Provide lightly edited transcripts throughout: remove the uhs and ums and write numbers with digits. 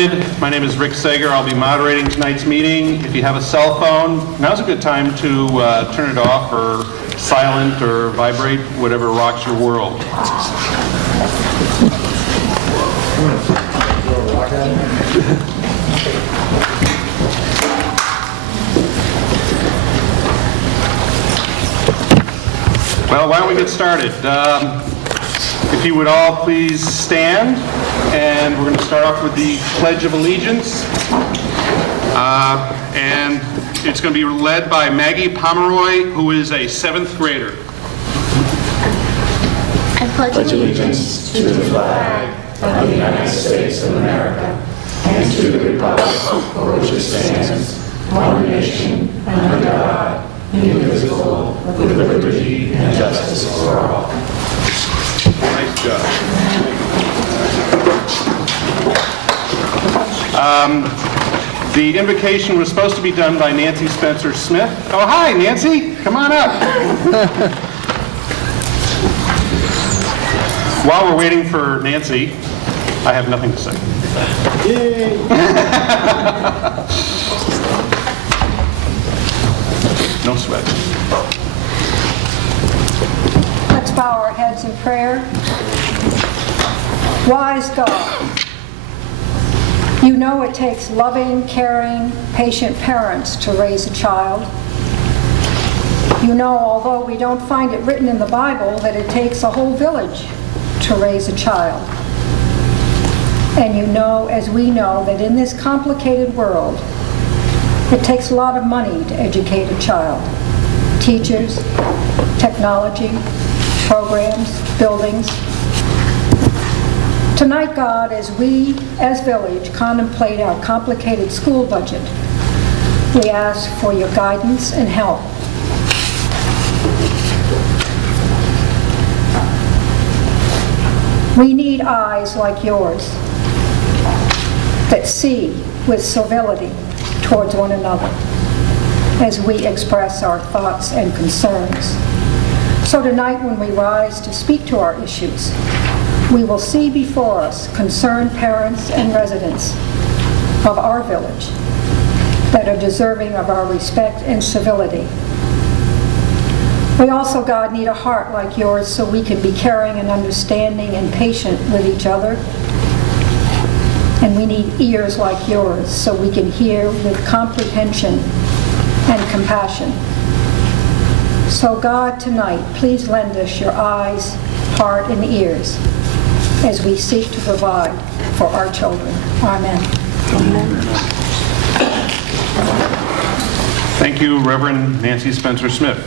started. My name is Rick Sager. I'll be moderating tonight's meeting. If you have a cell phone, now's a good time to turn it off or silent or vibrate, whatever rocks your world. Well, why don't we get started? If you would all please stand, and we're going to start off with the Pledge of Allegiance. And it's going to be led by Maggie Pomeroy, who is a 7th grader. I pledge allegiance to the flag of the United States of America and to the republic for which it stands, one nation, under God, indivisible, with liberty and justice for all. Nice job. The invocation was supposed to be done by Nancy Spencer Smith. Oh, hi, Nancy. Come on up. While we're waiting for Nancy, I have nothing to say. Yay! No sweat. Let's bow our heads in prayer. Wise God, you know it takes loving, caring, patient parents to raise a child. You know, although we don't find it written in the Bible, that it takes a whole village to raise a child. And you know, as we know, that in this complicated world, it takes a lot of money to educate a child. Teachers, technology, programs, buildings. Tonight, God, as we, as Village, contemplate our complicated school budget, we ask for your guidance and help. We need eyes like yours that see with civility towards one another as we express our thoughts and concerns. So tonight, when we rise to speak to our issues, we will see before us concerned parents and residents of our village that are deserving of our respect and civility. We also, God, need a heart like yours so we can be caring and understanding and patient with each other. And we need ears like yours so we can hear with comprehension and compassion. So God, tonight, please lend us your eyes, heart, and ears as we seek to provide for our children. Amen. Amen. Thank you, Reverend Nancy Spencer Smith.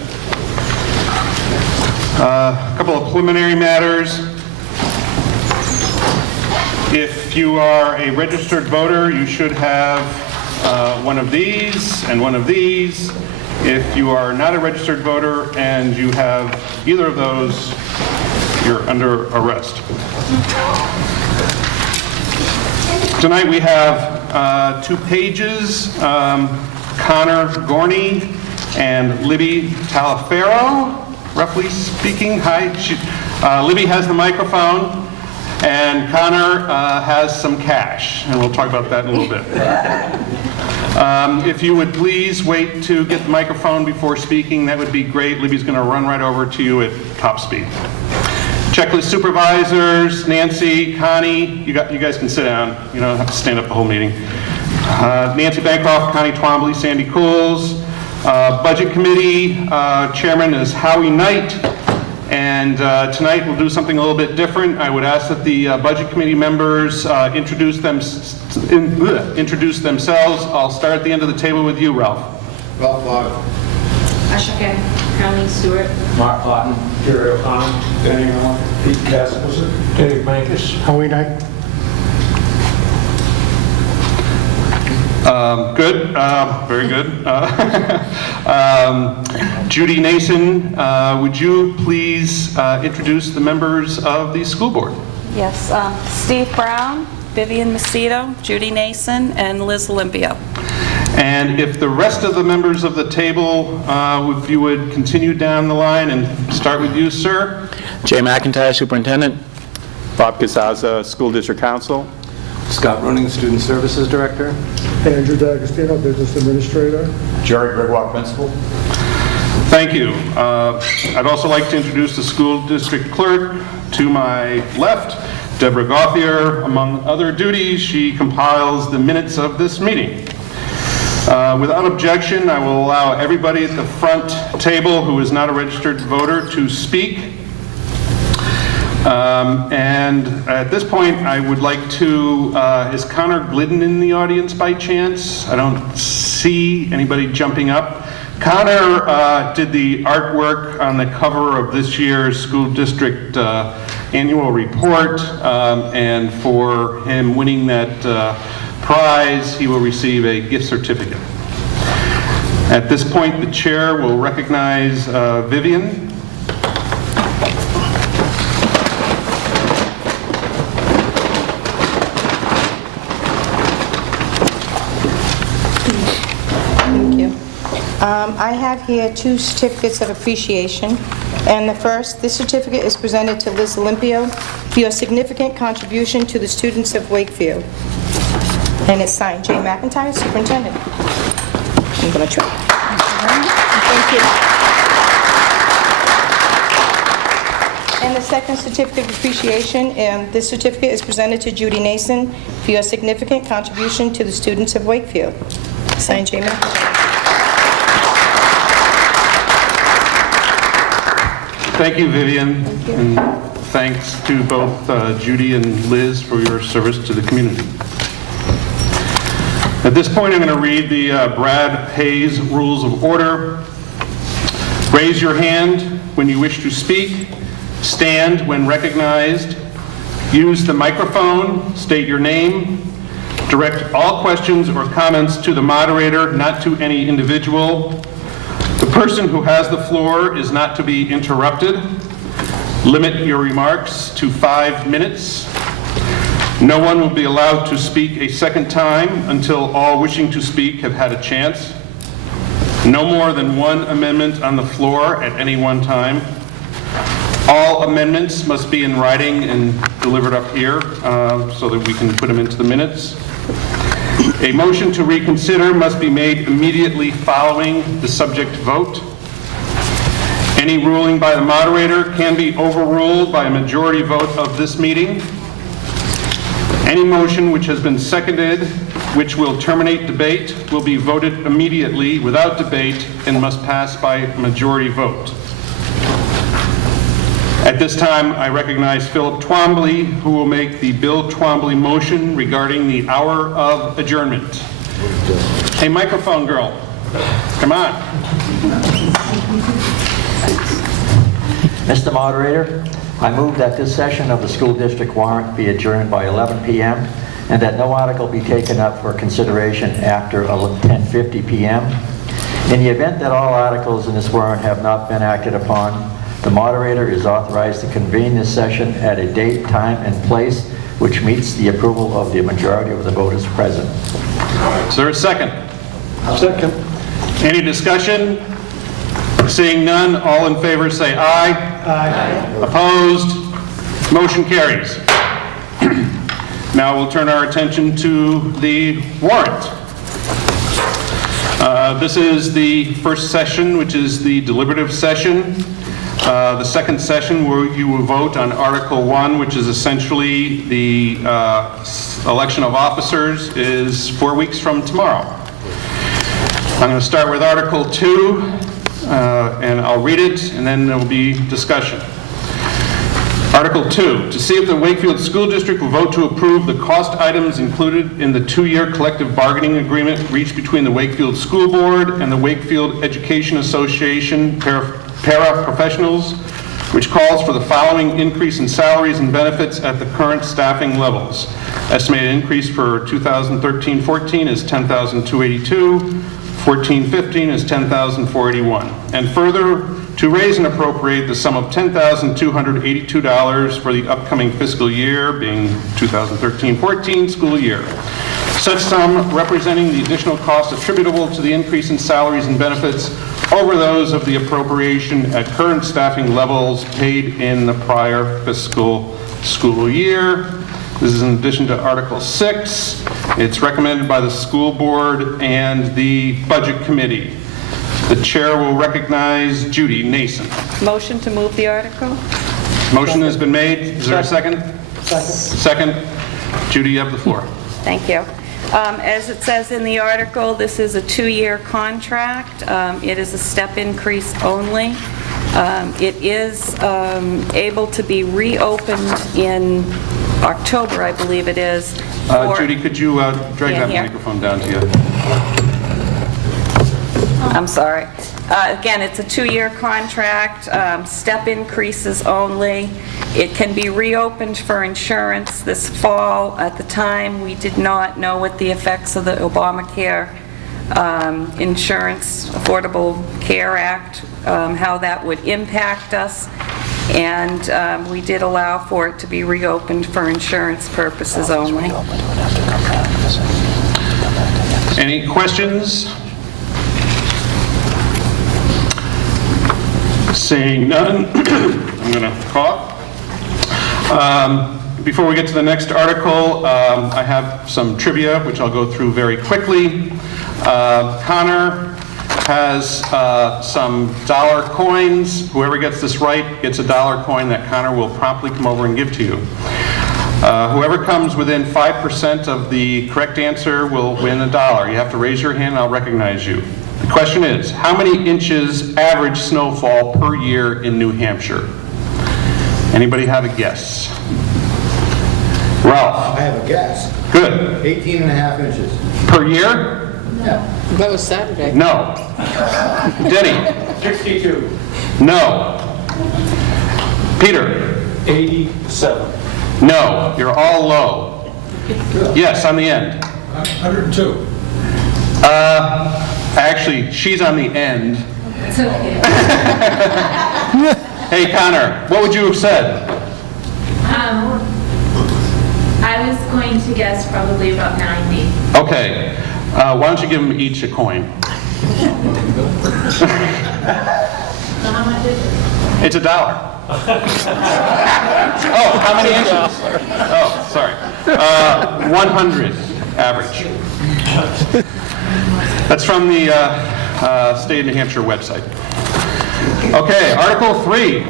A couple of preliminary matters. If you are a registered voter, you should have one of these and one of these. If you are not a registered voter and you have either of those, you're under arrest. Tonight we have 2 pages, Connor Gorney and Libby Talaferro, roughly speaking. Hi. Libby has the microphone, and Connor has some cash, and we'll talk about that in a little bit. If you would please wait to get the microphone before speaking, that would be great. Libby's going to run right over to you at top speed. Checklist supervisors, Nancy, Connie, you guys can sit down. You don't have to stand up the whole meeting. Nancy Bancroft, Connie Twombly, Sandy Cools. Budget Committee, Chairman is Howie Knight. And tonight we'll do something a little bit different. I would ask that the Budget Committee members introduce themselves. I'll start at the end of the table with you, Ralph. Ralph Log. Ashoka, Colleen Stewart. Mark Cotton. Jerry O'Connor. Danny Allen. Pete Casselson. Dave Mankus. Howie Knight. Good, very good. Judy Nason, would you please introduce the members of the school board? Yes, Steve Brown, Vivian Macedo, Judy Nason, and Liz Olympio. And if the rest of the members of the table, if you would continue down the line and start with you, sir. Jay McIntyre, Superintendent. Bob Casaza, School District Council. Scott Rooney, Student Services Director. Andrew D'Agostino, Business Administrator. Jerry Gregoire, Principal. Thank you. I'd also like to introduce the school district clerk. To my left, Deborah Gauthier. Among other duties, she compiles the minutes of this meeting. Without objection, I will allow everybody at the front table who is not a registered voter to speak. And at this point, I would like to, is Connor Glidden in the audience by chance? I don't see anybody jumping up. Connor did the artwork on the cover of this year's school district annual report, and for him winning that prize, he will receive a gift certificate. At this point, the chair will recognize Vivian. Thank you. I have here 2 certificates of appreciation. And the first, this certificate is presented to Liz Olympio for your significant contribution to the students of Wakefield. And it's signed Jay McIntyre, Superintendent. I'm going to try. Thank you. And the second certificate of appreciation, and this certificate is presented to Judy Nason for your significant contribution to the students of Wakefield. Signed Jay McIntyre. Thank you, Vivian. Thank you. And thanks to both Judy and Liz for your service to the community. At this point, I'm going to read the Brad Hayes Rules of Order. Raise your hand when you wish to speak. Stand when recognized. Use the microphone. State your name. Direct all questions or comments to the moderator, not to any individual. The person who has the floor is not to be interrupted. Limit your remarks to 5 minutes. No one will be allowed to speak a second time until all wishing to speak have had a chance. No more than 1 amendment on the floor at any one time. All amendments must be in writing and delivered up here so that we can put them into the minutes. A motion to reconsider must be made immediately following the subject vote. Any ruling by the moderator can be overruled by a majority vote of this meeting. Any motion which has been seconded, which will terminate debate, will be voted immediately without debate and must pass by majority vote. At this time, I recognize Philip Twombly, who will make the Bill Twombly motion regarding the hour of adjournment. Hey, microphone girl, come on. Mr. Moderator, I move that this session of the school district warrant be adjourned by 11 p.m. and that no article be taken up for consideration after 10:50 p.m. In the event that all articles in this warrant have not been acted upon, the moderator is authorized to convene this session at a date, time, and place which meets the approval of the majority of the voters present. Is there a second? Second. Any discussion? Seeing none, all in favor say aye. Aye. Opposed? Motion carries. Now we'll turn our attention to the warrant. This is the first session, which is the deliberative session. The second session where you will vote on Article 1, which is essentially the election of officers, is 4 weeks from tomorrow. I'm going to start with Article 2, and I'll read it, and then there will be discussion. Article 2, to see if the Wakefield School District will vote to approve the cost items included in the 2-year collective bargaining agreement reached between the Wakefield School Board and the Wakefield Education Association Paraprofessionals, which calls for the following increase in salaries and benefits at the current staffing levels. Estimated increase for 2013-14 is $10,282, 14-15 is $10,481. And further, to raise and appropriate the sum of $10,282 for the upcoming fiscal year, being 2013-14 school year. Such sum representing the additional costs attributable to the increase in salaries and benefits over those of the appropriation at current staffing levels paid in the prior fiscal school year. This is in addition to Article 6. It's recommended by the school board and the budget committee. The chair will recognize Judy Nason. Motion to move the article? Motion has been made. Is there a second? Second. Judy, you have the floor. Thank you. As it says in the article, this is a 2-year contract. It is a step increase only. It is able to be reopened in October, I believe it is. Judy, could you drag that Here. microphone down to you? I'm sorry. Again, it's a 2-year contract, step increases only. It can be reopened for insurance this fall. At the time, we did not know what the effects of the Obamacare Insurance Affordable Care Act, how that would impact us, and we did allow for it to be reopened for insurance purposes only. Any questions? Seeing none, I'm going to cough. Before we get to the next article, I have some trivia, which I'll go through very quickly. Connor has some dollar coins. Whoever gets this right gets a dollar coin that Connor will promptly come over and give to you. Whoever comes within 5% of the correct answer will win $1. You have to raise your hand and I'll recognize you. The question is, how many inches average snowfall per year in New Hampshire? Anybody have a guess? Ralph? I have a guess. Good. 18 and a half inches. Per year? Yeah. That was Saturday. No. Denny? 62. No. Peter? 87. No. You're all low. Yes, on the end. 102. Actually, she's on the end. It's okay. Hey, Connor, what would you have said? I was going to guess probably about 90. Okay. Why don't you give them each a coin? So how much is it? It's $1. Oh, how many inches? Oh, sorry. 100 average. That's from the State of New Hampshire website. Okay, Article 3.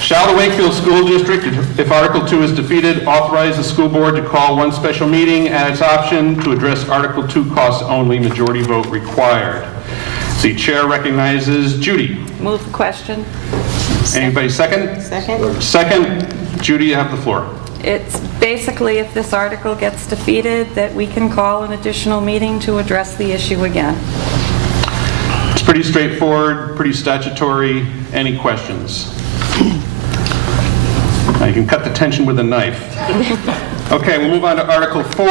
Shall the Wakefield School District, if Article 2 is defeated, authorize the school board to call one special meeting at its option to address Article 2 costs only, majority vote required? The chair recognizes Judy. Move the question. Anybody second? Second. Second. Judy, you have the floor. It's basically, if this article gets defeated, that we can call an additional meeting to address the issue again. It's pretty straightforward, pretty statutory. Any questions? Now you can cut the tension with a knife. Okay, we'll move on to Article 4,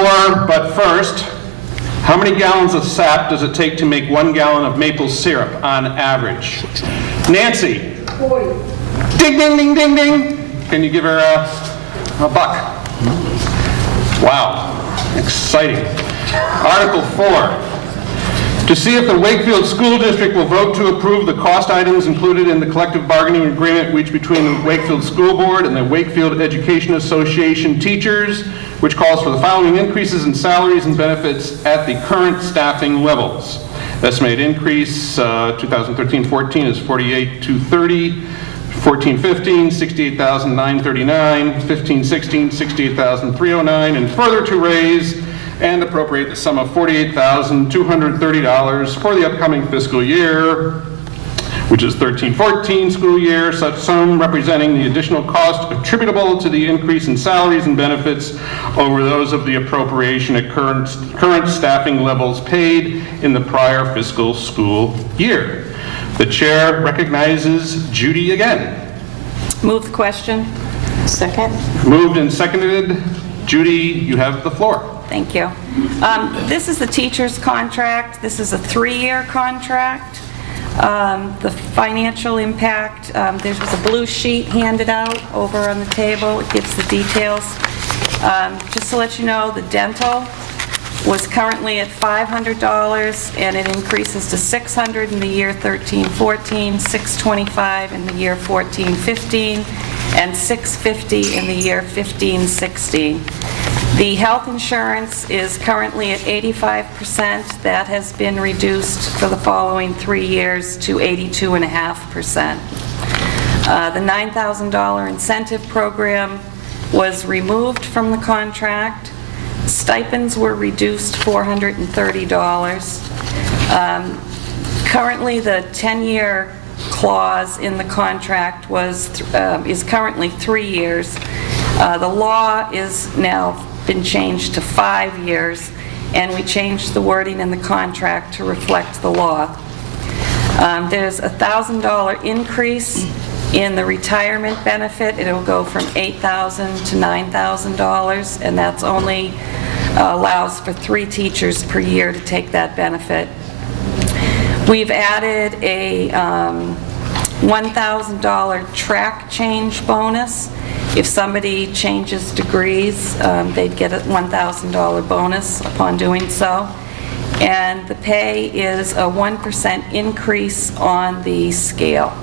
but first, how many gallons of sap does it take to make 1 gallon of maple syrup on average? Nancy? 40. Ding, ding, ding, ding, ding. Can you give her a buck? Wow, exciting. Article 4. To see if the Wakefield School District will vote to approve the cost items included in the collective bargaining agreement reached between the Wakefield School Board and the Wakefield Education Association teachers, which calls for the following increases in salaries and benefits at the current staffing levels. Estimated increase 2013-14 is $48,230. 14-15, $68,939, 15-16, $68,309, and further to raise and appropriate the sum of $48,230 for the upcoming fiscal year, which is 13-14 school year, such sum representing the additional cost attributable to the increase in salaries and benefits over those of the appropriation at current staffing levels paid in the prior fiscal school year. The chair recognizes Judy again. Move the question. Second. Moved and seconded. Judy, you have the floor. Thank you. This is the teacher's contract. This is a 3-year contract. The financial impact, there was a blue sheet handed out over on the table. It gives the details. Just to let you know, the dental was currently at $500, and it increases to $600 in the year 13-14, $625 in the year 14-15, and $650 in the year 15-16. The health insurance is currently at 85%. That has been reduced for the following 3 years to 82.5%. The $9,000 incentive program was removed from the contract. Stipends were reduced $430. Currently, the 10-year clause in the contract is currently 3 years. The law is now been changed to 5 years, and we changed the wording in the contract to reflect the law. There's a $1,000 increase in the retirement benefit. It'll go from $8,000 to $9,000, and that's only allows for 3 teachers per year to take that benefit. We've added a $1,000 track change bonus. If somebody changes degrees, they'd get a $1,000 bonus upon doing so. And the pay is a 1% increase on the scale.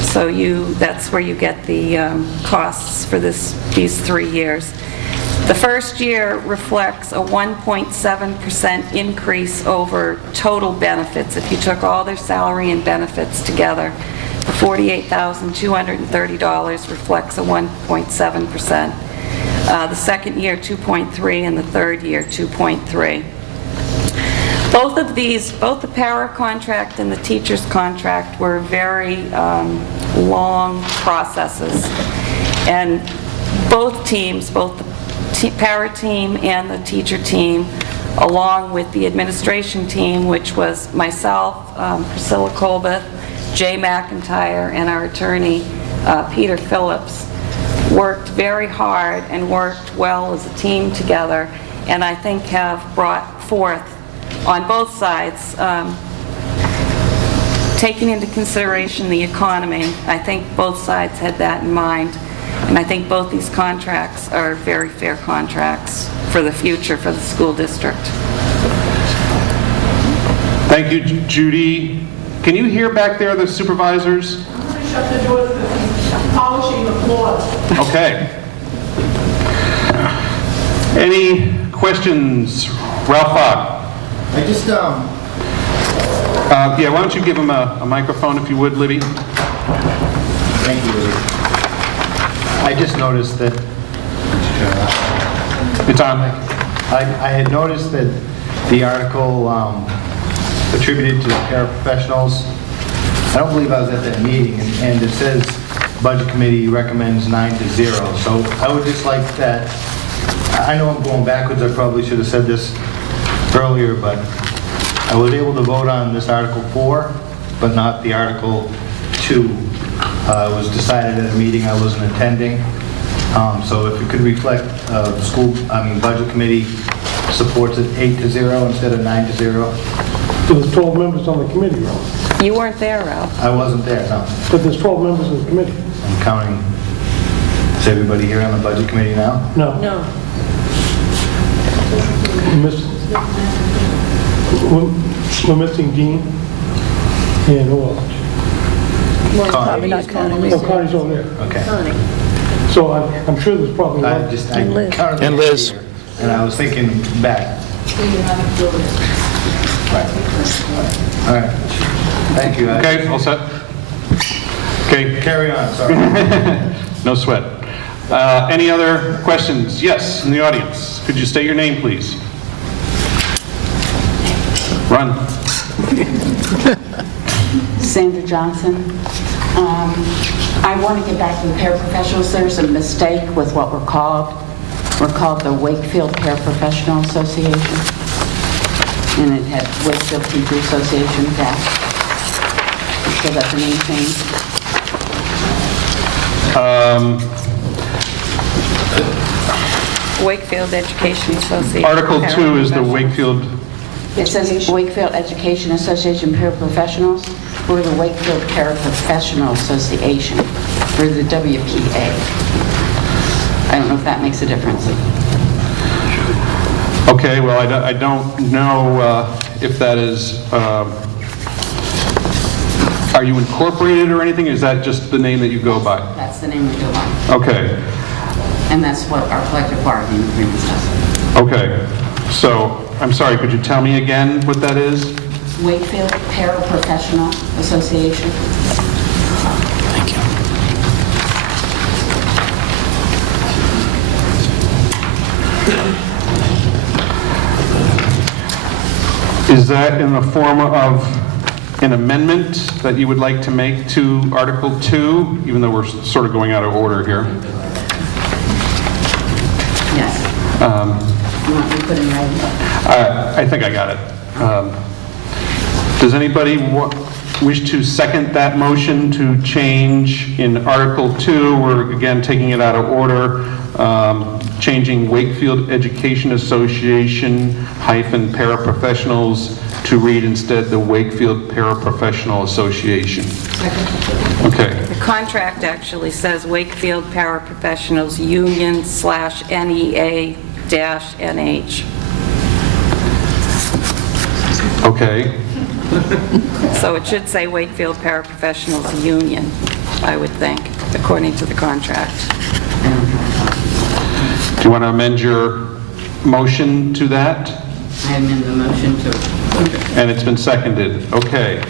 So that's where you get the costs for these 3 years. The first year reflects a 1.7% increase over total benefits. If you took all their salary and benefits together, the $48,230 reflects a 1.7%. The second year, 2.3%, and the third year, 2.3%. Both of these, both the para contract and the teacher's contract, were very long processes. And both teams, both the para team and the teacher team, along with the administration team, which was myself, Priscilla Colbeth, Jay McIntyre, and our attorney, Peter Phillips, worked very hard and worked well as a team together, and I think have brought forth on both sides, taking into consideration the economy. I think both sides had that in mind, and I think both these contracts are very fair contracts for the future for the school district. Thank you, Judy. Can you hear back there, the supervisors? I'm going to shut the door, polishing the floor. Okay. Any questions? Ralph Fogg. I just, Yeah, why don't you give him a microphone if you would, Libby? thank you, Libby. I just noticed that, It's on. I had noticed that the article attributed to paraprofessionals, I don't believe I was at that meeting, and it says Budget Committee recommends 9-0. So I would just like that, I know I'm going backwards, I probably should have said this earlier, but I was able to vote on this Article 4, but not the Article 2. It was decided at a meeting I wasn't attending. So if it could reflect Budget Committee supports it 8-0 instead of 9-0. There's 12 members on the committee, Ralph. You weren't there, Ralph. I wasn't there, no. But there's 12 members of the committee. I'm counting. Is everybody here on the Budget Committee now? No. No. We're missing Dean and who else? Connie. not counting. Oh, Connie's over there. Okay. So I'm sure there's probably I one. counted And Liz. here, and I was thinking back. Right. All right. Thank you. Okay, all set? Okay, Carry on, sorry. no sweat. Any other questions? Yes, in the audience. Could you state your name, please? Run. Sandra Johnson. I want to get back to the paraprofessionals. There's a mistake with what we're called. We're called the Wakefield Paraprofessional Association. And it had Wakefield Teacher Association back. So that's a name change. Wakefield Education Association. Article 2 is the Wakefield. It says Wakefield Education Association Paraprofessionals. We're the Wakefield Paraprofessional Association. We're the WPA. I don't know if that makes a difference. Okay, well, I don't know if that is, are you incorporated or anything? Is that just the name that you go by? That's the name we go by. Okay, And that's what our collective bargaining agreement says. okay. So, I'm sorry, could you tell me again what that is? Wakefield Paraprofessional Association. Thank you. Is that in the form of an amendment that you would like to make to Article 2, even though we're sort of going out of order here? Yes. You want me to put in writing? I think I got it. Does anybody wish to second that motion to change in Article 2? We're again taking it out of order, changing Wakefield Education Association hyphen paraprofessionals to read instead the Wakefield Paraprofessional Association. Okay. The contract actually says Wakefield Paraprofessionals Union /NEA-NH. Okay. So it should say Wakefield Paraprofessionals Union, I would think, according to the contract. Do you want to amend your motion to that? I amend the motion to... And it's been seconded. Okay. Okay,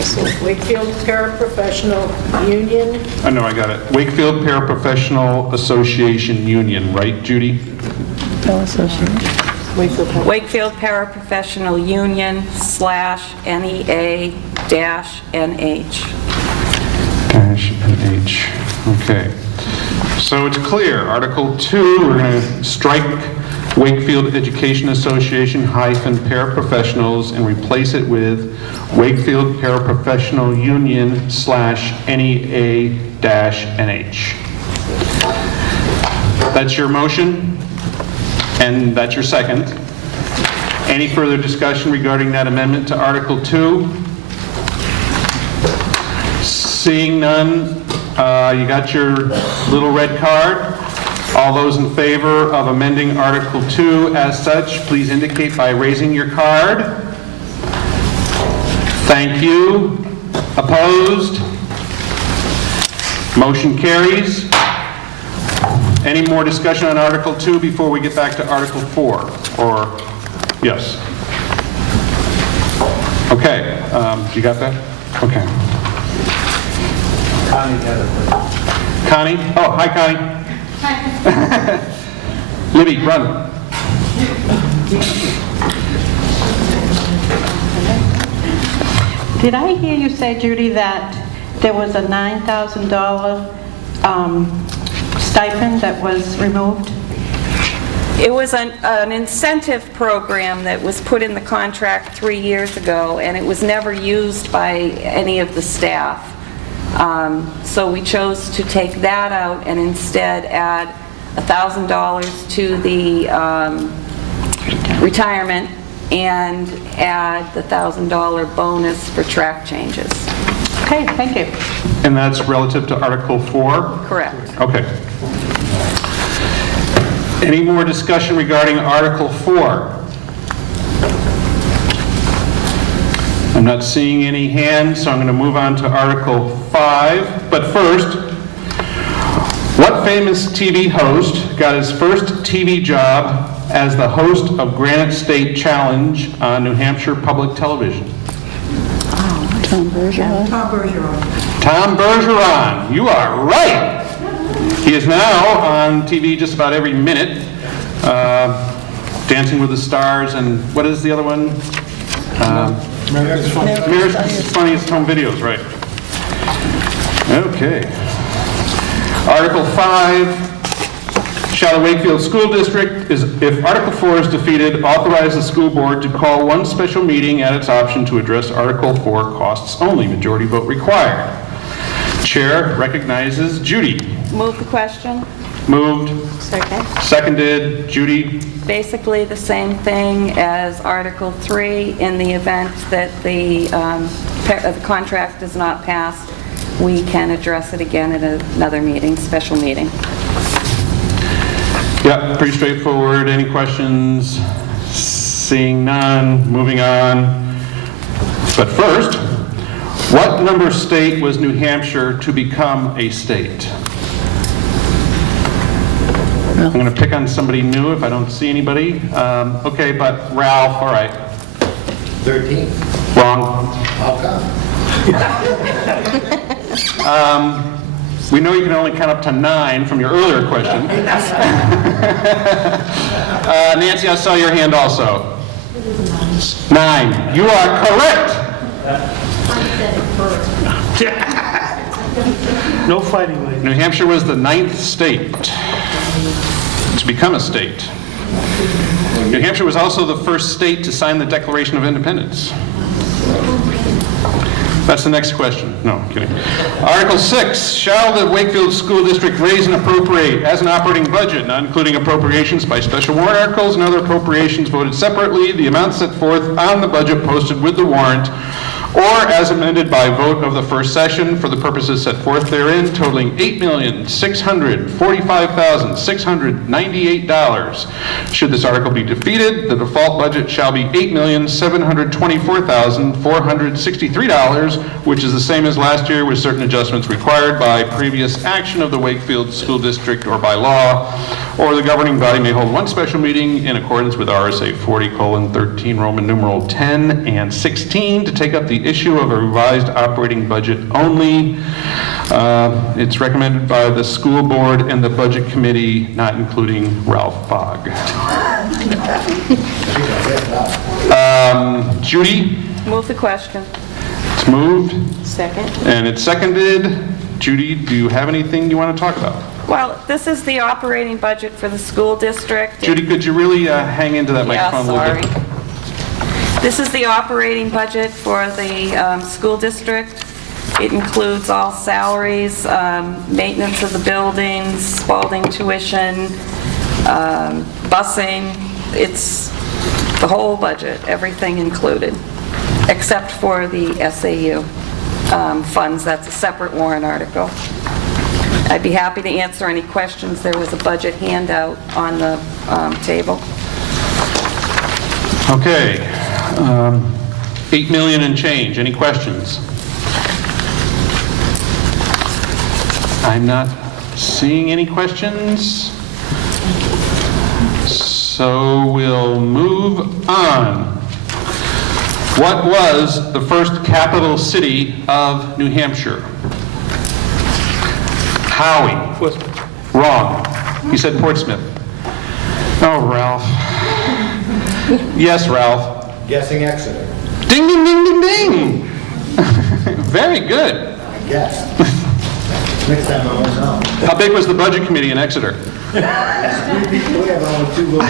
so Wakefield Paraprofessional Union. I know, I got it. Wakefield Paraprofessional Association Union, right, Judy? Wakefield Paraprofessional Union /NEA-NH. -NH. Okay. So it's clear. Article 2, we're going to strike Wakefield Education Association hyphen paraprofessionals and replace it with Wakefield Paraprofessional Union /NEA-NH. That's your motion, and that's your second. Any further discussion regarding that amendment to Article 2? Seeing none, you got your little red card. All those in favor of amending Article 2 as such, please indicate by raising your card. Thank you. Opposed? Motion carries. Any more discussion on Article 2 before we get back to Article 4? Or, yes? Okay, you got that? Okay. Connie? Oh, hi, Connie. Libby, run. Did I hear you say, Judy, that there was a $9,000 stipend that was removed? It was an incentive program that was put in the contract 3 years ago, and it was never used by any of the staff. So we chose to take that out and instead add $1,000 to the retirement and add the $1,000 bonus for track changes. Okay, thank you. And that's relative to Article 4? Correct. Okay. Any more discussion regarding Article 4? I'm not seeing any hands, so I'm going to move on to Article 5. But first, what famous TV host got his first TV job as the host of Granite State Challenge on New Hampshire Public Television? Tom Bergeron. Tom Bergeron. You are right. He is now on TV just about every minute. Dancing with the Stars and what is the other one? America's Funniest Home Videos, right. Okay. Article 5. Shall the Wakefield School District, if Article 4 is defeated, authorize the school board to call one special meeting at its option to address Article 4 costs only, majority vote required. Chair recognizes Judy. Move the question. Moved. Second. Seconded. Judy. Basically the same thing as Article 3. In the event that the contract does not pass, we can address it again at another meeting, special meeting. Yeah, pretty straightforward. Any questions? Seeing none, moving on. But first, what number state was New Hampshire to become a state? I'm going to pick on somebody new if I don't see anybody. Okay, but Ralph, all right. 13. Wrong. How come? We know you can only count up to 9 from your earlier question. Nancy, I saw your hand also. 9. You are correct. No fighting, ladies. New Hampshire was the 9th state to become a state. New Hampshire was also the first state to sign the Declaration of Independence. That's the next question. No, I'm kidding. Article 6, shall the Wakefield School District raise and appropriate as an operating budget, not including appropriations by special warrant articles and other appropriations voted separately, the amount set forth on the budget posted with the warrant, or as amended by vote of the first session for the purposes set forth therein, totaling $8,645,698. Should this article be defeated, the default budget shall be $8,724,463, which is the same as last year with certain adjustments required by previous action of the Wakefield School District or by law, or the governing body may hold one special meeting in accordance with RSA 40:13 Roman numeral 10 and 16 to take up the issue of a revised operating budget only. It's recommended by the school board and the budget committee, not including Ralph Bogg. Judy? Move the question. It's moved Second. and it's seconded. Judy, do you have anything you want to talk about? Well, this is the operating budget for the school district. Judy, could you really hang into that microphone a little bit? Sorry. This is the operating budget for the school district. It includes all salaries, maintenance of the buildings, Spalding tuition, busing. It's the whole budget, everything included, except for the SAU funds. That's a separate warrant article. I'd be happy to answer any questions. There was a budget handout on the table. Okay. 8 million and change. Any questions? I'm not seeing any questions. So we'll move on. What was the first capital city of New Hampshire? Howie. Wrong. He said Portsmouth. Oh, Ralph. Yes, Ralph. Guessing Exeter. Ding, ding, ding, ding, ding. Very good. Yes. Next time I won't know. How big was the budget committee in Exeter? 3 people, we have only 2 votes.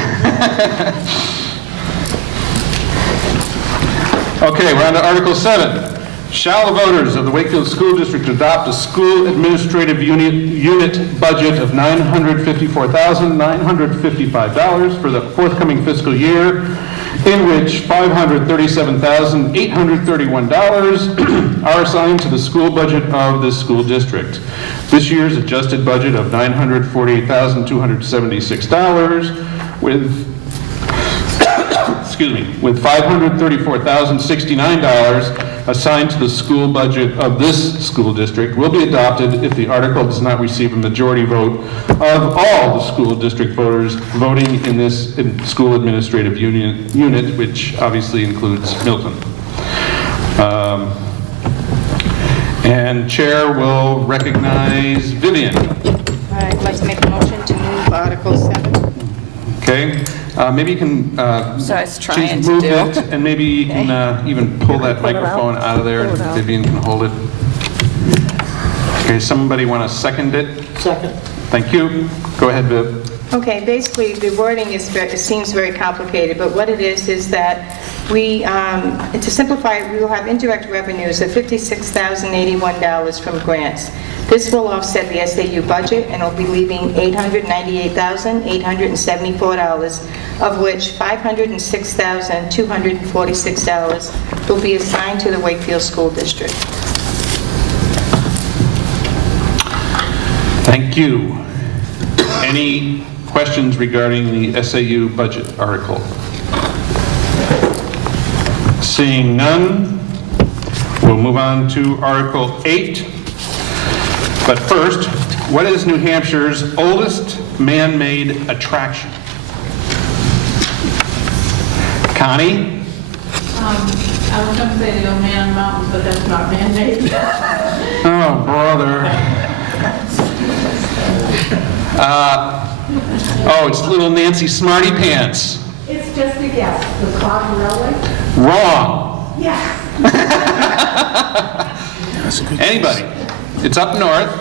Okay, we're on to Article 7. Shall the voters of the Wakefield School District adopt a school administrative unit budget of $954,955 for the forthcoming fiscal year, in which $537,831 are assigned to the school budget of this school district. This year's adjusted budget of $948,276 with $534,069 assigned to the school budget of this school district will be adopted if the article does not receive a majority vote of all the school district voters voting in this school administrative unit, which obviously includes Milton. And Chair will recognize Vivian. I'd like to make a motion to move Article 7. Okay, maybe you can So I was trying change to do. movement, and maybe you can even pull that microphone out of there, and Vivian can hold it. Okay, somebody want to second it? Second. Thank you. Go ahead, Viv. Okay, basically, the wording is, it seems very complicated, but what it is that we, to simplify it, we will have indirect revenues of $56,081 from grants. This will offset the SAU budget, and will be leaving $898,874, of which $506,246 will be assigned to the Wakefield School District. Thank you. Any questions regarding the SAU budget article? Seeing none, we'll move on to Article 8. But first, what is New Hampshire's oldest man-made attraction? Connie? I was going to say the old man mountains, but that's not man-made. Oh, brother. It's little Nancy Smarty Pants. It's just a guess. The Cloud Railway? Wrong. Yes. Anybody? It's up north.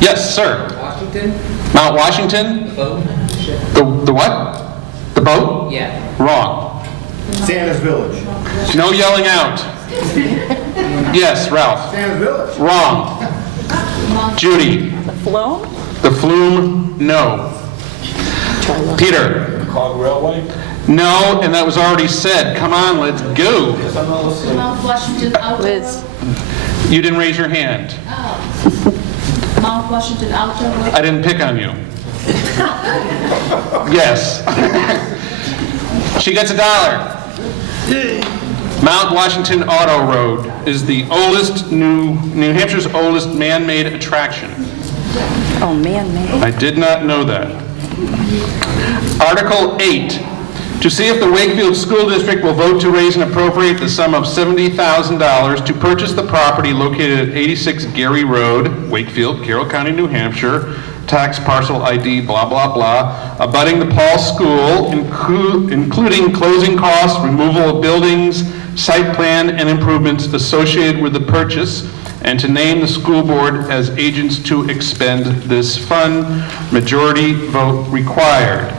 Yes, sir. Washington? Mount Washington? The boat? The what? The boat? Yeah. Wrong. Santa's Village. No yelling out. Yes, Ralph. Santa's Village. Wrong. Judy. The flume? The flume? No. Peter. The Cog Railway? No, and that was already said. Come on, let's go. Mount Washington Outdoor. Liz. You didn't raise your hand. Mount Washington Outdoor. I didn't pick on you. Yes. She gets $1. Mount Washington Auto Road is the oldest, New Hampshire's oldest man-made attraction. Oh, man. I did not know that. Article 8, to see if the Wakefield School District will vote to raise and appropriate the sum of $70,000 to purchase the property located at 86 Gary Road, Wakefield, Carroll County, New Hampshire, tax parcel ID, blah, blah, blah, abutting the Paul School, including closing costs, removal of buildings, site plan, and improvements associated with the purchase, and to name the school board as agents to expend this fund. Majority vote required.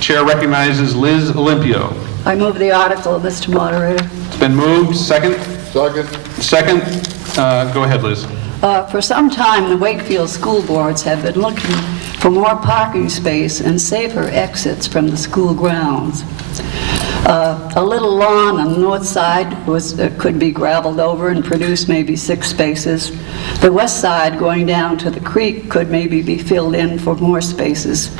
Chair recognizes Liz Olympio. I move the article, Mr. Moderator. It's been moved. Second? Second. Go ahead, Liz. For some time, the Wakefield school boards have been looking for more parking space and safer exits from the school grounds. A little lawn on the north side could be gravelled over and produce maybe 6 spaces. The west side going down to the creek could maybe be filled in for more spaces.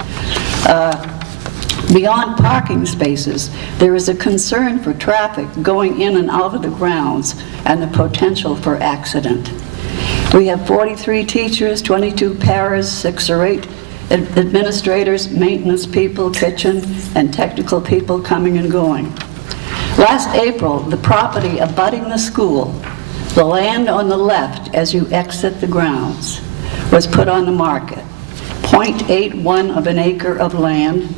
Beyond parking spaces, there is a concern for traffic going in and out of the grounds and the potential for accident. We have 43 teachers, 22 paras, 6 or 8 administrators, maintenance people, kitchen, and technical people coming and going. Last April, the property abutting the school, the land on the left as you exit the grounds, was put on the market. 0.81 of an acre of land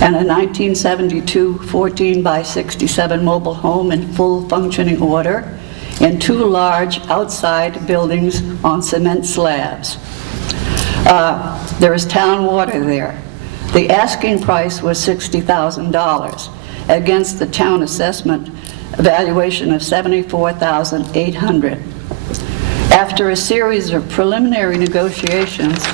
and a 1972 14 by 67 mobile home in full functioning order, and 2 large outside buildings on cement slabs. There is town water there. The asking price was $60,000 against the town assessment valuation of $74,800. After a series of preliminary negotiations,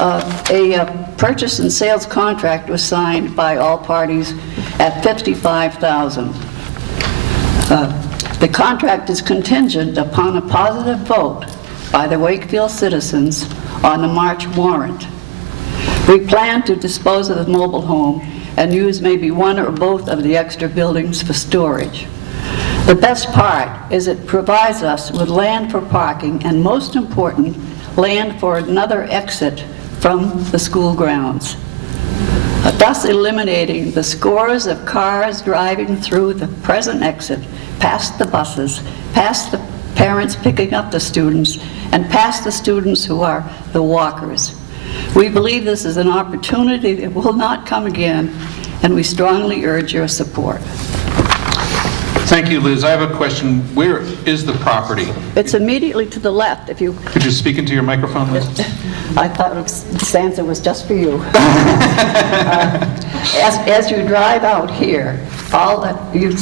a purchase and sales contract was signed by all parties at $55,000. The contract is contingent upon a positive vote by the Wakefield citizens on the March warrant. We plan to dispose of the mobile home and use maybe 1 or both of the extra buildings for storage. The best part is it provides us with land for parking and, most important, land for another exit from the school grounds, thus eliminating the scores of cars driving through the present exit, past the buses, past the parents picking up the students, and past the students who are the walkers. We believe this is an opportunity that will not come again, and we strongly urge your support. Thank you, Liz. I have a question. Where is the property? It's immediately to the left. If you Could you speak into your microphone, Liz? I thought this answer was just for you. As you drive out here, you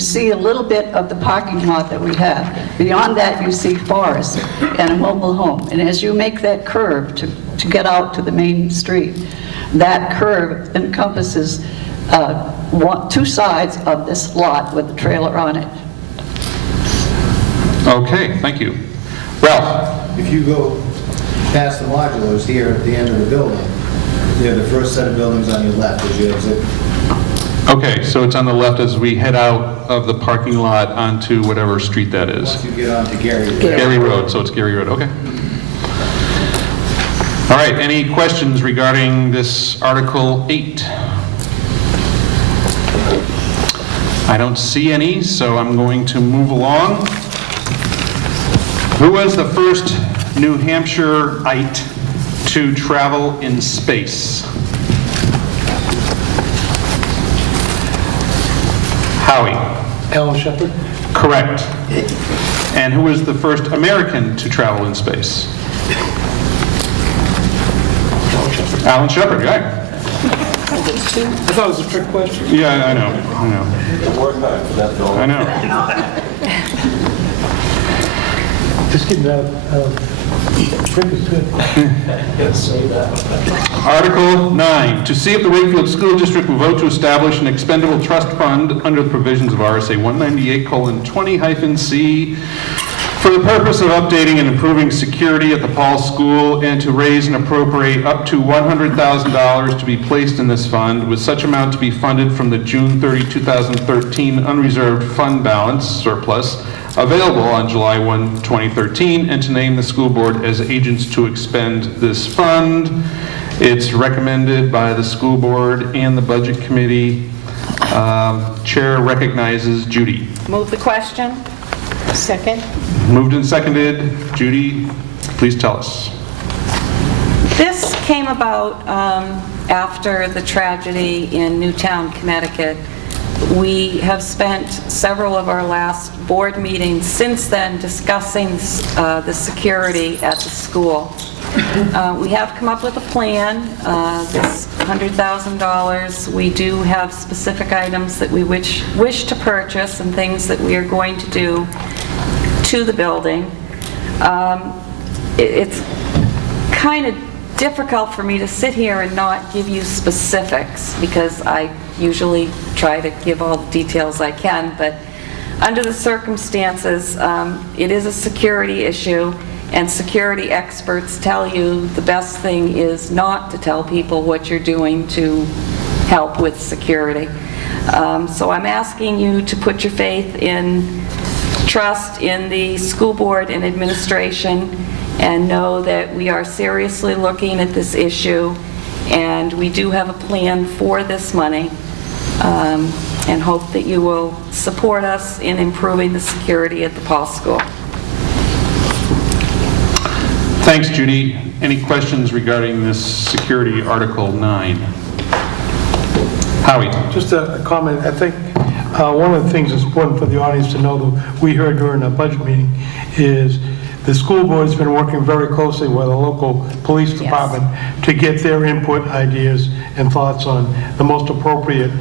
see a little bit of the parking lot that we have. Beyond that, you see forest and a mobile home. And as you make that curve to get out to the main street, that curve encompasses 2 sides of this lot with the trailer on it. Okay, thank you. Ralph? If you go past the modulars here at the end of the building. They're the first set of buildings on your left as you exit. Okay, so it's on the left as we head out of the parking lot onto whatever street that is. Once you get onto Gary Road. Gary Road, so it's Gary Road, okay. All right, any questions regarding this Article 8? I don't see any, so I'm going to move along. Who was the first New Hampshireite to travel in space? Howie. Alan Shepard? Correct. And who was the first American to travel in space? Alan Shepard, right? I thought it was a trick question. Yeah, I know. I know. Just getting out trick is good. Article 9, to see if the Wakefield School District will vote to establish an expendable trust fund under the provisions of RSA 198:20-C for the purpose of updating and improving security at the Paul School and to raise and appropriate up to $100,000 to be placed in this fund, with such amount to be funded from the June 30, 2013 unreserved fund balance surplus available on July 1, 2013, and to name the school board as agents to expend this fund. It's recommended by the school board and the budget committee. Chair recognizes Judy. Move the question. Second. Moved and seconded. Judy, please tell us. This came about after the tragedy in Newtown, Connecticut. We have spent several of our last board meetings since then discussing the security at the school. We have come up with a plan, this $100,000. We do have specific items that we wish to purchase and things that we are going to do to the building. It's kind of difficult for me to sit here and not give you specifics because I usually try to give all the details I can, but under the circumstances, it is a security issue, and security experts tell you the best thing is not to tell people what you're doing to help with security. So I'm asking you to put your faith in, trust in the school board and administration, and know that we are seriously looking at this issue, and we do have a plan for this money, and hope that you will support us in improving the security at the Paul School. Thanks, Judy. Any questions regarding this security Article 9? Howie. Just a comment. I think one of the things that's important for the audience to know that we heard during our budget meeting is the school board has been working very closely with the local police department to get their input, ideas, and thoughts on the most appropriate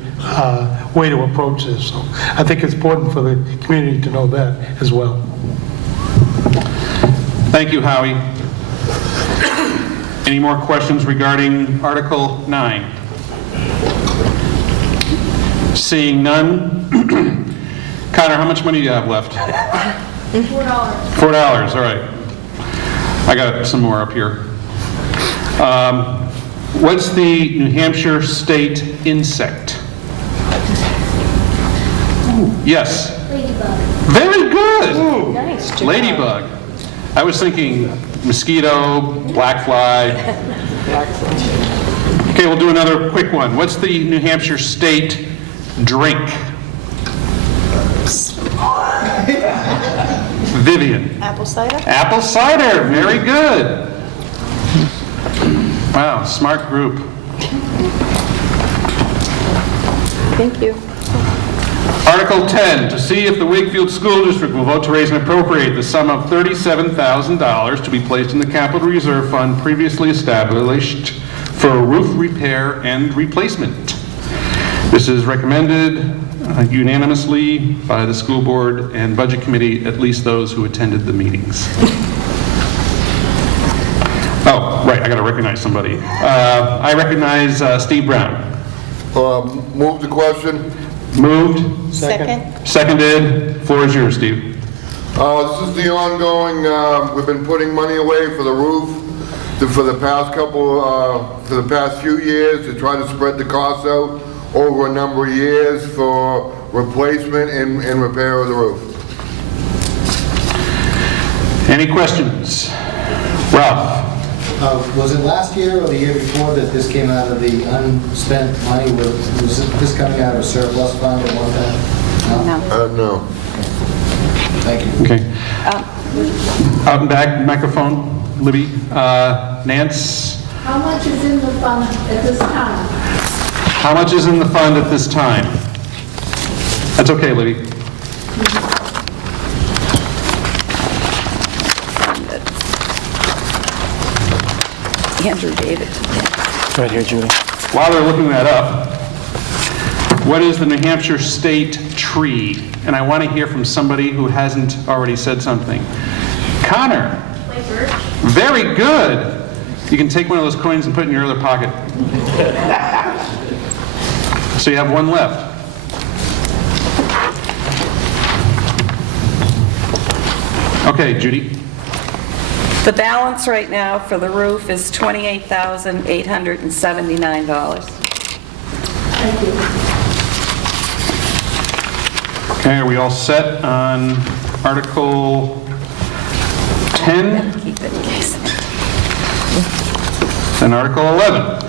way to approach this. So I think it's important for the community to know that as well. Thank you, Howie. Any more questions regarding Article 9? Seeing none. Connor, how much money do you have left? $4. $4, all right. I got some more up here. What's the New Hampshire state insect? Yes. Ladybug. Very good. Nice job. Ladybug. I was thinking mosquito, black fly. Okay, we'll do another quick one. What's the New Hampshire state drink? Vivian. Apple cider? Apple cider, very good. Wow, smart group. Thank you. Article 10, to see if the Wakefield School District will vote to raise and appropriate the sum of $37,000 to be placed in the Capital Reserve Fund previously established for roof repair and replacement. This is recommended unanimously by the school board and budget committee, at least those who attended the meetings. Oh, right, I got to recognize somebody. I recognize Steve Brown. Move the question. Moved. Second. Seconded. Floor is yours, Steve. This is the ongoing, we've been putting money away for the roof for the past few years, to try to spread the costs out over a number of years for replacement and repair of the roof. Any questions? Ralph? Was it last year or the year before that this came out of the unspent money? Was this coming out of a surplus fund at one time? No. Thank you. Okay. Out and back, microphone, Libby. Nance? How much is in the fund at this time? How much is in the fund at this time? That's okay, Libby. Andrew David. Right here, Judy. While they're looking that up, what is the New Hampshire state tree? And I want to hear from somebody who hasn't already said something. Connor. White birch. Very good. You can take one of those coins and put it in your other pocket. So you have one left. Okay, Judy. The balance right now for the roof is $28,879. Thank you. Okay, are we all set on Article 10? Keep it in case. And Article 11.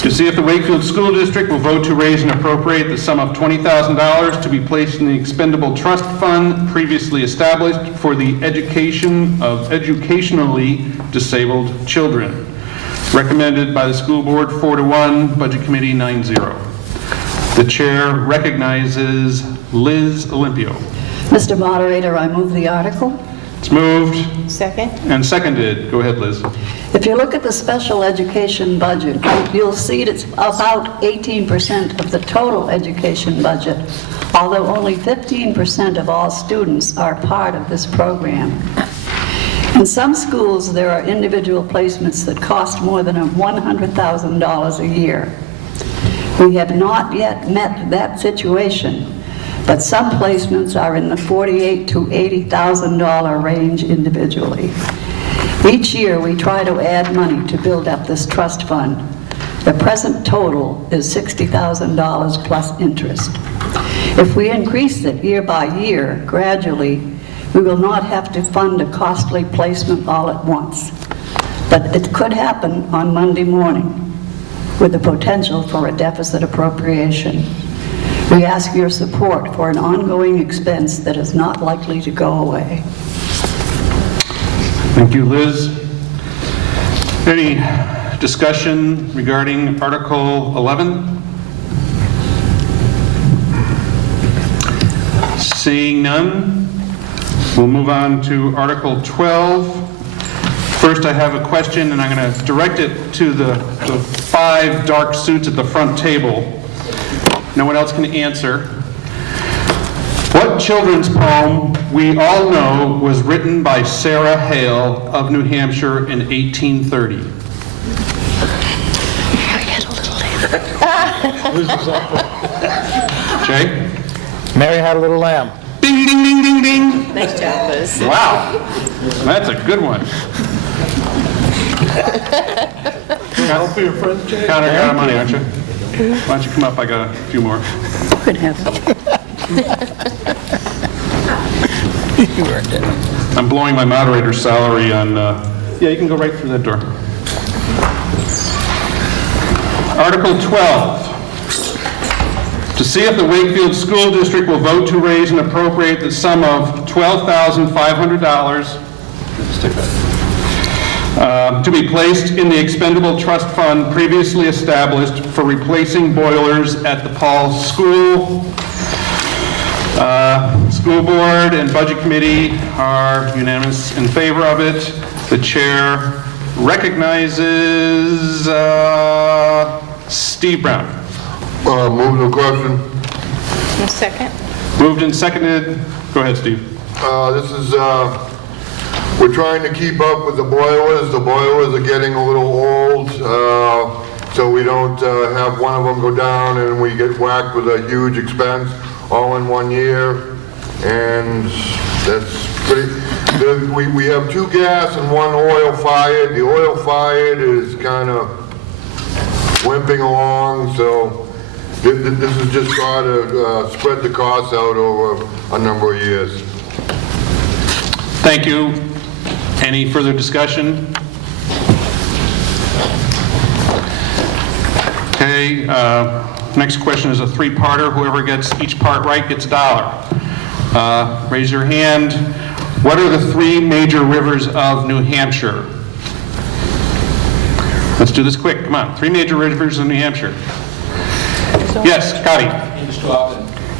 To see if the Wakefield School District will vote to raise and appropriate the sum of $20,000 to be placed in the expendable trust fund previously established for the education of educationally disabled children. Recommended by the school board 4-1, Budget Committee 9-0. The chair recognizes Liz Olympio. Mr. Moderator, I move the article. It's moved Second? and seconded. Go ahead, Liz. If you look at the special education budget, you'll see it's about 18% of the total education budget, although only 15% of all students are part of this program. In some schools, there are individual placements that cost more than $100,000 a year. We have not yet met that situation, but some placements are in the $48,000 to $80,000 range individually. Each year, we try to add money to build up this trust fund. The present total is $60,000 plus interest. If we increase it year by year, gradually, we will not have to fund a costly placement all at once. But it could happen on Monday morning, with the potential for a deficit appropriation. We ask your support for an ongoing expense that is not likely to go away. Thank you, Liz. Any discussion regarding Article 11? Seeing none, we'll move on to Article 12. First, I have a question, and I'm going to direct it to the 5 dark suits at the front table. No one else can answer. What children's poem we all know was written by Sarah Hale of New Hampshire in 1830? Jay? Mary Had a Little Lamb. Ding, ding, ding, ding, ding. Nice job, Liz. Wow, that's a good one. Help for your friend, Jay? Connor, you're out of money, aren't you? Why don't you come up? I got a few more. Could have it. You earned it. I'm blowing my moderator's salary on, yeah, you can go right through that door. Article 12. To see if the Wakefield School District will vote to raise and appropriate the sum of $12,500 to be placed in the expendable trust fund previously established for replacing boilers at the Paul School. School Board and Budget Committee are unanimous in favor of it. The chair recognizes Steve Brown. Move the question. Second? Moved and seconded. Go ahead, Steve. This is, we're trying to keep up with the boilers. The boilers are getting a little old, so we don't have one of them go down and we get whacked with a huge expense all in one year. And that's We have 2 gas and 1 oil fired. The oil fired is kind of wimping along, so this is just trying to spread the costs out over a number of years. Thank you. Any further discussion? Okay, next question is a 3-parter. Whoever gets each part right gets $1. Raise your hand. What are the 3 major rivers of New Hampshire? Let's do this quick. Come on. 3 major rivers of New Hampshire. Yes, Scotty.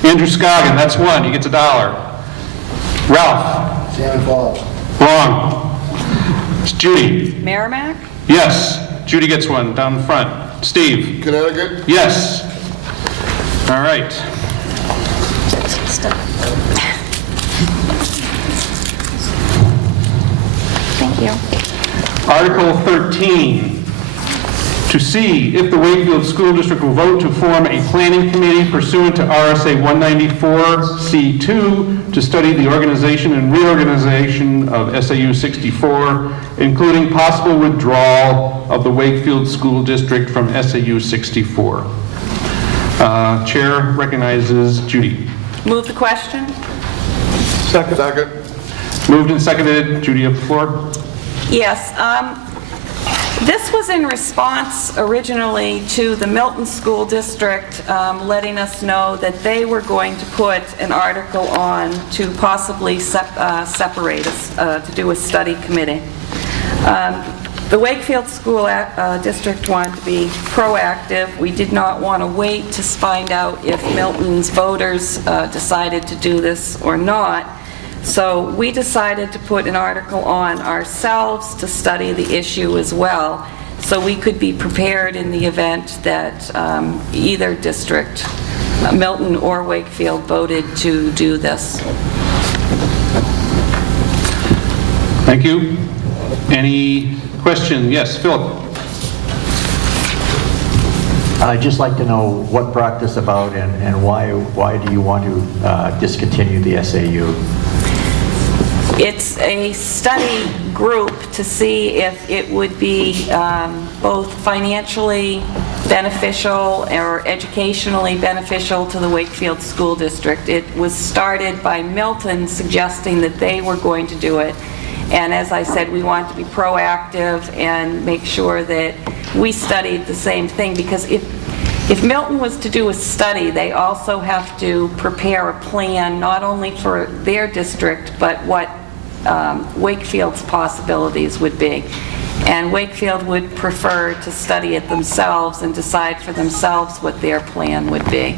Andrewscoggin. That's 1. He gets $1. Ralph. Salmon Falls. Wrong. It's Judy. Merrimack? Yes. Judy gets 1 down the front. Steve. Connecticut? Yes. All right. Thank you. Article 13. To see if the Wakefield School District will vote to form a planning committee pursuant to RSA 194C2 to study the organization and reorganization of SAU 64, including possible withdrawal of the Wakefield School District from SAU 64. Chair recognizes Judy. Move the question? Second. Moved and seconded. Judy, up the floor. Yes. This was in response originally to the Milton School District letting us know that they were going to put an article on to possibly separate us, to do a study committee. The Wakefield School District wanted to be proactive. We did not want to wait to find out if Milton's voters decided to do this or not. So we decided to put an article on ourselves to study the issue as well, so we could be prepared in the event that either district, Milton or Wakefield, voted to do this. Thank you. Any question? Yes, Philip. I'd just like to know what brought this about and why do you want to discontinue the SAU? It's a study group to see if it would be both financially beneficial or educationally beneficial to the Wakefield School District. It was started by Milton suggesting that they were going to do it. And as I said, we want to be proactive and make sure that we studied the same thing, because if Milton was to do a study, they also have to prepare a plan not only for their district, but what Wakefield's possibilities would be. And Wakefield would prefer to study it themselves and decide for themselves what their plan would be.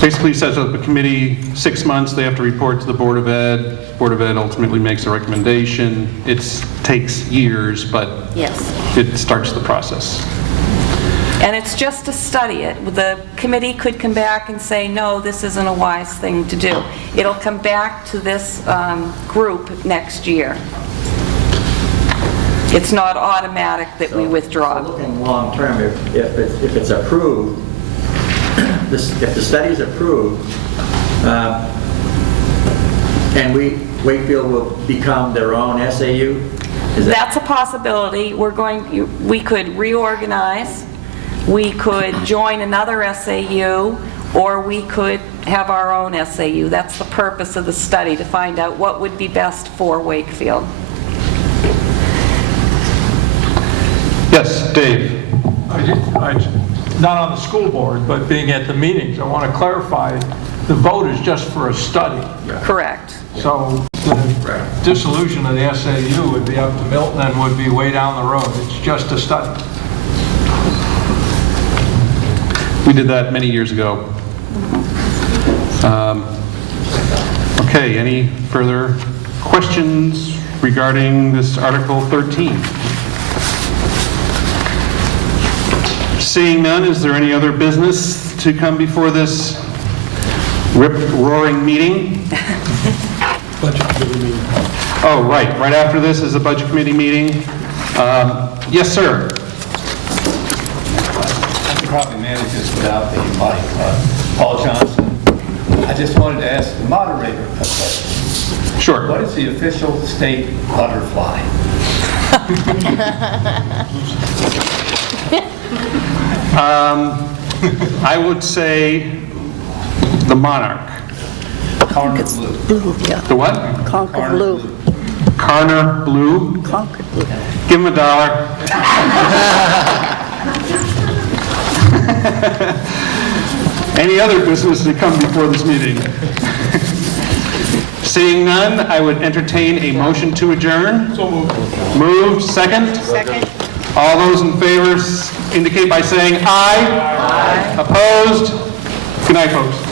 Basically sets up a committee, 6 months, they have to report to the Board of Ed. Board of Ed ultimately makes a recommendation. It takes years, but yes, it starts the process. And it's just to study it. The committee could come back and say, no, this isn't a wise thing to do. It'll come back to this group next year. It's not automatic that we withdraw. So looking long term, if it's approved, if the study is approved, and Wakefield will become their own SAU? That's a possibility. We could reorganize. We could join another SAU, or we could have our own SAU. That's the purpose of the study, to find out what would be best for Wakefield. Yes, Dave. Not on the school board, but being at the meetings, I want to clarify, the vote is just for a study. Correct. So the dissolution of the SAU would be up to Milton and would be way down the road. It's just a study. We did that many years ago. Okay, any further questions regarding this Article 13? Seeing none, is there any other business to come before this rip-roaring meeting? Budget committee meeting. Oh, right after this is a budget committee meeting. Yes, sir. I can probably manage this without the mic. Paul Johnson, I just wanted to ask the moderator a question. Sure. What is the official state butterfly? I would say the monarch. Concord blue. Blue, yeah. The what? Concord blue. Carner blue. Concord blue. Give him $1. Any other business to come before this meeting? Seeing none, I would entertain a motion to adjourn. So moved. Moved, second? Second. All those in favor indicate by saying aye. Aye. Opposed? Good night, folks.